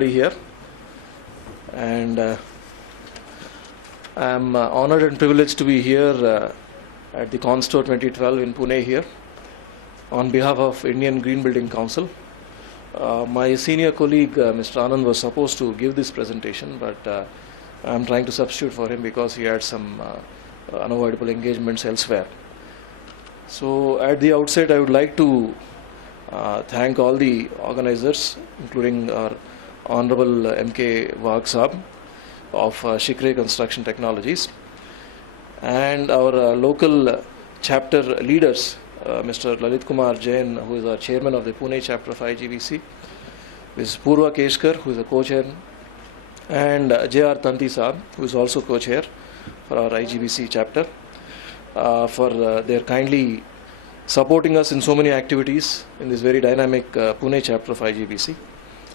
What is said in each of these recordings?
Here, and I'm honored and privileged to be here at the Consto 2012 in Pune here on behalf of Indian Green Building Council. My senior colleague Mr. Anand was supposed to give this presentation, but I'm trying to substitute for him because he had some unavoidable engagements elsewhere. So at the outset I would like to thank all the organizers, including our Honorable M.K. Wagh Saab of Shikre Construction Technologies, and our local chapter leaders, Mr. Lalit Kumar Jain, who is our chairman of the Pune chapter of IGBC, Ms. Purva Keshkar, who is the co-chair, and J.R. Tanti Saab, who is also co-chair for our IGBC chapter, for their kindly supporting us in so many activities in this very dynamic Pune chapter of IGBC,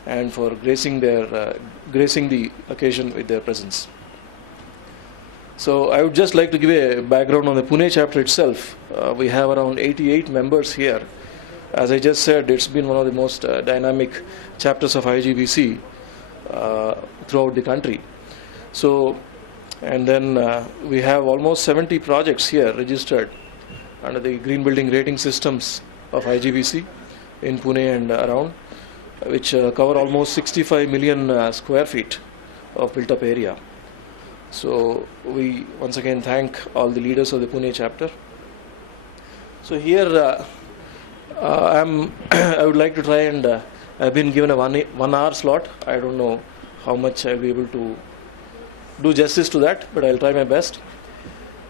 and for gracing the occasion with their presence. So I would just like to give a background on the Pune chapter itself. We have around 88 members here. As I just said, it's been one of the most dynamic chapters of IGBC throughout the country. So, and then we have almost 70 projects here registered under the Green Building Rating Systems of IGBC in Pune and around, which cover almost 65 million square feet of built up area. So we once again thank all the leaders of the Pune chapter. So here I would like to try and I've been given a one hour slot. I don't know how much I'll be able to do justice to that, but I'll try my best.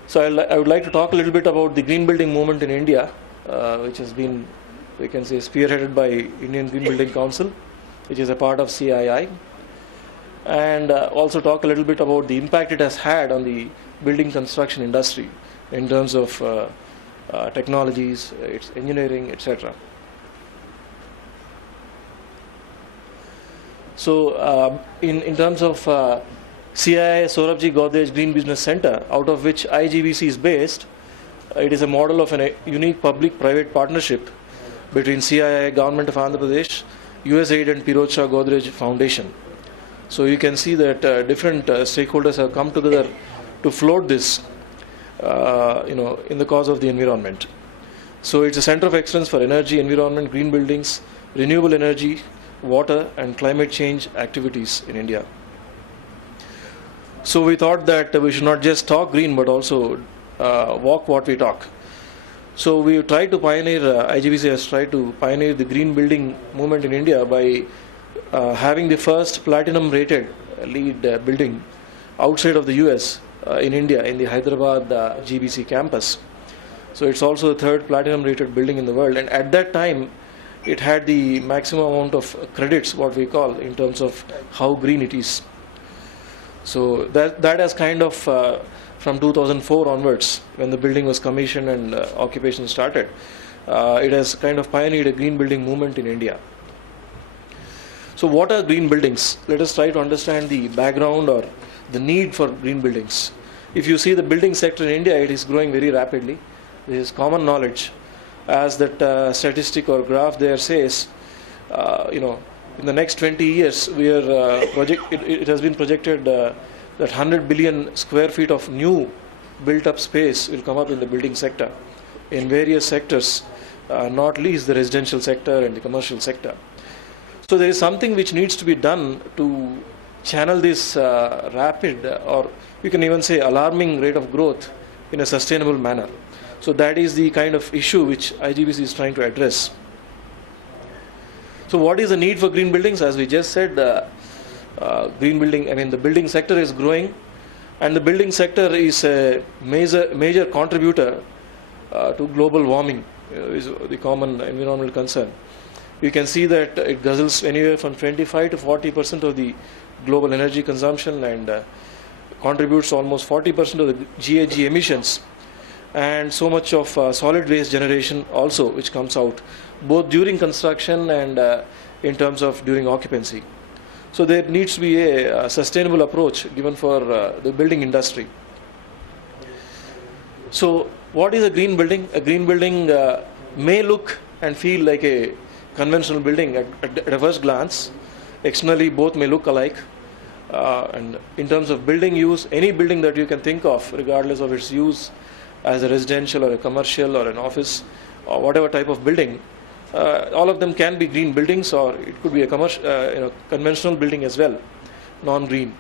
So I would like to talk a little bit about the green building movement in India, which has been, we can say, spearheaded by Indian Green Building Council, which is a part of CII, and also talk a little bit about the impact it has had on the building construction industry in terms of technologies, its engineering, etc. So in terms of CII Saurabhji Godrej Green Business Center, out of which IGBC is based, it is a model of a unique public-private partnership between CII, Government of Andhra Pradesh, USAID and Piroj Shah Godrej Foundation. So you can see that different stakeholders have come together to float this, in the cause of the environment. So it's a center of excellence for energy, environment, green buildings, renewable energy, water and climate change activities in India. So we thought that we should not just talk green but also walk what we talk. So we tried to pioneer, IGBC has tried to pioneer the green building movement in India by having the first platinum rated LEED building outside of the US in India, in the Hyderabad GBC campus. So it's also the third platinum rated building in the world, and at that time it had the maximum amount of credits, what we call, in terms of how green it is. So that has kind of from 2004 onwards, when the building was commissioned and occupation started, it has kind of pioneered a green building movement in India. So what are green buildings? Let us try to understand the background or the need for green buildings. If you see the building sector in India, it is growing very rapidly. This is common knowledge. As that statistic or graph there says, in the next 20 years, we are it has been projected that 100 billion square feet of new built-up space will come up in the building sector, in various sectors, not least the residential sector and the commercial sector. So there is something which needs to be done to channel this rapid, or we can even say alarming rate of growth in a sustainable manner. So that is the kind of issue which IGBC is trying to address. So what is the need for green buildings? As we just said, green building, the building sector is growing, and the building sector is a major contributor to global warming, is the common environmental concern. You can see that it guzzles anywhere from 25 to 40% of the global energy consumption, and contributes almost 40% of the GHG emissions, and so much of solid waste generation also, which comes out both during construction and in terms of during occupancy. So there needs to be a sustainable approach given for the building industry. So what is a green building? A green building may look and feel like a conventional building at a first glance, Externally, both may look alike. And in terms of building use, any building that you can think of, regardless of its use as a residential or a commercial or an office or whatever type of building, all of them can be green buildings, or it could be a commercial, conventional building as well, non-green.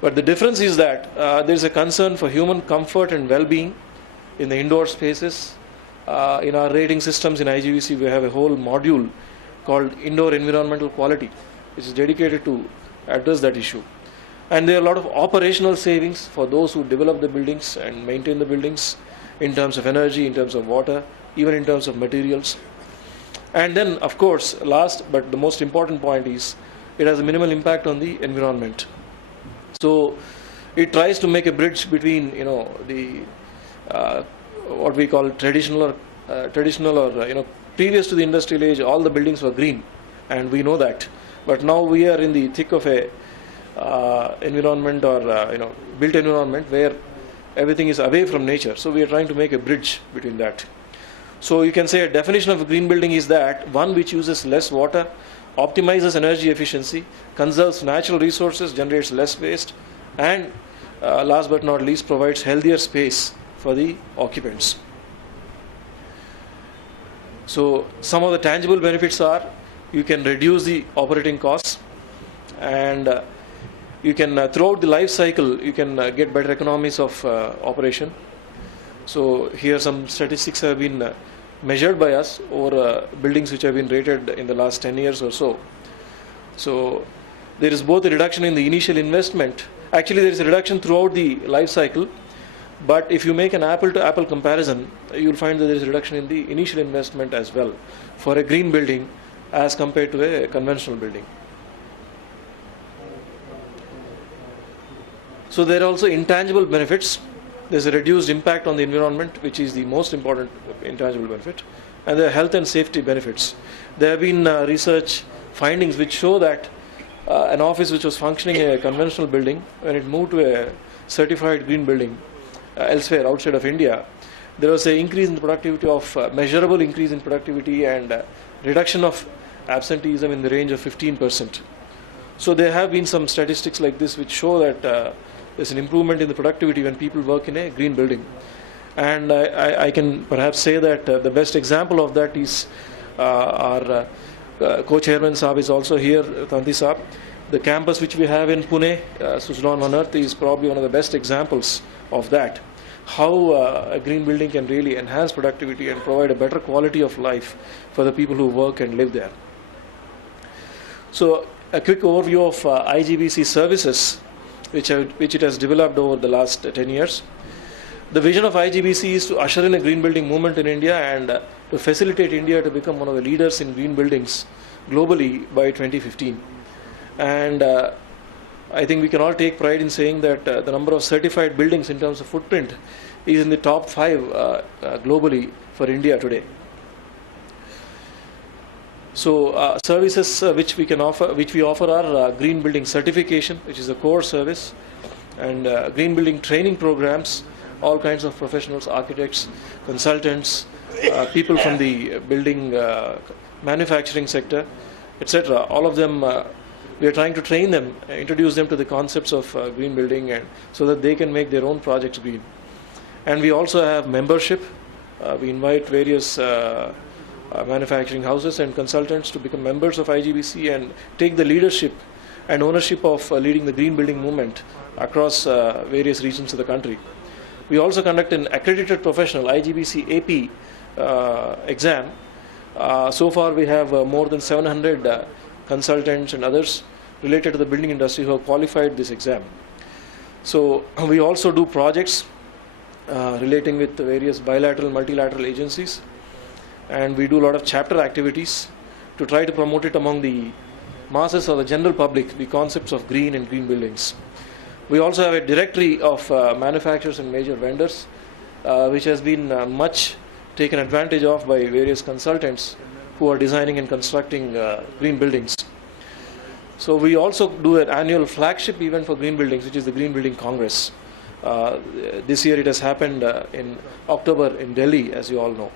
But the difference is that there is a concern for human comfort and well-being in the indoor spaces. In our rating systems in IGBC, we have a whole module called Indoor Environmental Quality, which is dedicated to address that issue. And there are a lot of operational savings for those who develop the buildings and maintain the buildings in terms of energy, in terms of water, even in terms of materials. And then, of course, last but the most important point is it has a minimal impact on the environment. So it tries to make a bridge between, the what we call traditional or previous to the industrial age, all the buildings were green, and we know that. But now we are in the thick of a environment or built environment where everything is away from nature. So we are trying to make a bridge between that. So you can say a definition of a green building is that one which uses less water, optimizes energy efficiency, conserves natural resources, generates less waste, and last but not least, provides healthier space for the occupants. So some of the tangible benefits are you can reduce the operating costs, and you can throughout the life cycle you can get better economies of operation. So here some statistics have been measured by us over buildings which have been rated in the last 10 years or so. So there is both a reduction in the initial investment. Actually, there is a reduction throughout the life cycle. But if you make an apple-to-apple comparison, you will find that there is a reduction in the initial investment as well for a green building as compared to a conventional building. So there are also intangible benefits. There's a reduced impact on the environment, which is the most important intangible benefit, and there are health and safety benefits. There have been research findings which show that an office which was functioning in a conventional building, when it moved to a certified green building elsewhere outside of India, there was an increase in the productivity of measurable increase in productivity and reduction of absenteeism in the range of 15%. So there have been some statistics like this which show that there's an improvement in the productivity when people work in a green building. And I can perhaps say that the best example of that is our co-chairman Saab is also here, Tanti Saab. The campus which we have in Pune, Suzlon on Earth, is probably one of the best examples of that. How a green building can really enhance productivity and provide a better quality of life for the people who work and live there. So a quick overview of IGBC services which it has developed over the last 10 years. The vision of IGBC is to usher in a green building movement in India and to facilitate India to become one of the leaders in green buildings globally by 2015. And I think we can all take pride in saying that the number of certified buildings in terms of footprint is in the top 5 globally for India today. So services which we offer are green building certification, which is a core service, and green building training programs. All kinds of professionals, architects, consultants, people from the building manufacturing sector, etc. All of them, we are trying to train them, introduce them to the concepts of green building, and so that they can make their own projects green. And we also have membership. We invite various manufacturing houses and consultants to become members of IGBC and take the leadership and ownership of leading the green building movement across various regions of the country. We also conduct an accredited professional IGBC AP exam. So far we have more than 700 consultants and others related to the building industry who have qualified this exam. So we also do projects relating with various bilateral, multilateral agencies, and we do a lot of chapter activities to try to promote it among the masses or the general public, the concepts of green and green buildings. We also have a directory of manufacturers and major vendors, which has been much taken advantage of by various consultants who are designing and constructing green buildings. So we also do an annual flagship event for green buildings, which is the Green Building Congress. This year it has happened in October in Delhi, as you all know.